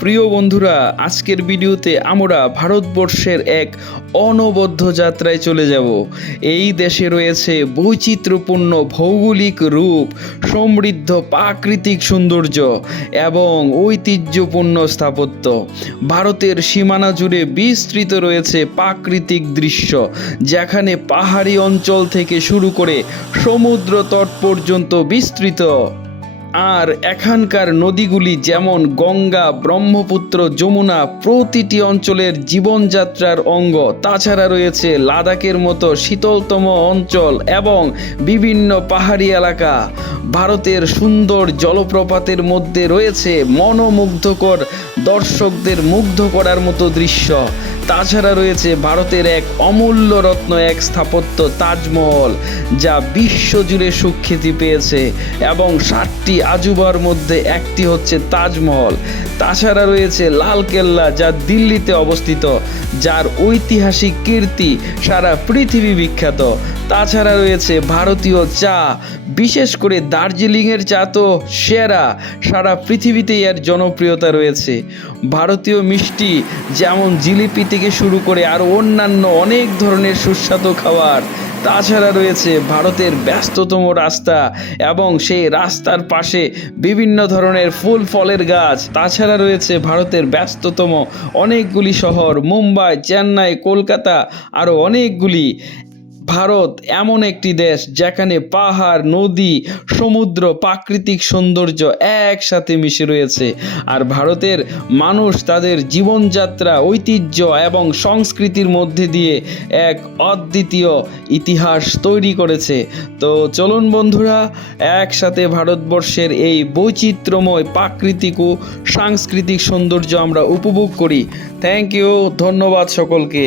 প্রিয় বন্ধুরা, আজকের ভিডিওতে আমরা ভারতবর্ষের এক অনবদ্য যাত্রায় চলে যাব। এই দেশে রয়েছে বৈচিত্র্যপূর্ণ ভৌগোলিক রূপ, সমৃদ্ধ প্রাকৃতিক সৌন্দর্য এবং ঐতিহ্যপূর্ণ স্থাপত্য। ভারতের সীমানা জুড়ে বিস্তৃত রয়েছে প্রাকৃতিক দৃশ্য, যেখানে পাহাড়ি অঞ্চল থেকে শুরু করে সমুদ্র তট পর্যন্ত বিস্তৃত। আর এখানকার নদীগুলি যেমন গঙ্গা, ব্রহ্মপুত্র, যমুনা প্রতিটি অঞ্চলের জীবনযাত্রার অঙ্গ। তাছাড়া রয়েছে লাদাখের মতো শীতলতম অঞ্চল এবং বিভিন্ন পাহাড়ি এলাকা। ভারতের সুন্দর জলপ্রপাতের মধ্যে রয়েছে মনোমুগ্ধকর, দর্শকদের মুগ্ধ করার মতো দৃশ্য। তাছাড়া রয়েছে ভারতের এক অমূল্য রত্ন, এক স্থাপত্য তাজমহল, যা বিশ্বজুড়ে সুখ্যাতি পেয়েছে এবং 60টি আজুবার মধ্যে একটি হচ্ছে তাজমহল। তাছাড়া রয়েছে লালকেল্লা, যা দিল্লিতে অবস্থিত, যার ঐতিহাসিক কীর্তি সারা পৃথিবী বিখ্যাত। তাছাড়া রয়েছে ভারতীয় চা, বিশেষ করে দার্জিলিংয়ের চা তো সেরা, সারা পৃথিবীতেই এর জনপ্রিয়তা রয়েছে। ভারতীয় মিষ্টি যেমন জিলিপি থেকে শুরু করে আর অন্যান্য অনেক ধরনের সুস্বাদু খাবার। তাছাড়া রয়েছে ভারতের ব্যস্ততম রাস্তা এবং সেই রাস্তার পাশে বিভিন্ন ধরনের ফুল ফলের গাছ। তাছাড়া রয়েছে ভারতের ব্যস্ততম অনেকগুলি শহর, মুম্বাই, চেন্নাই, কলকাতা, আরও অনেকগুলি। ভারত এমন একটি দেশ যেখানে পাহাড়, নদী, সমুদ্র, প্রাকৃতিক সৌন্দর্য একসাথে মিশে রয়েছে। আর ভারতের মানুষ তাদের জীবনযাত্রা, ঐতিহ্য এবং সংস্কৃতির মধ্যে দিয়ে এক অদ্বিতীয় ইতিহাস তৈরি করেছে। তো চলুন বন্ধুরা, একসাথে ভারতবর্ষের এই বৈচিত্র্যময় প্রাকৃতিক ও সাংস্কৃতিক সৌন্দর্য আমরা উপভোগ করি। থ্যাংক ইউ, ধন্যবাদ সকলকে।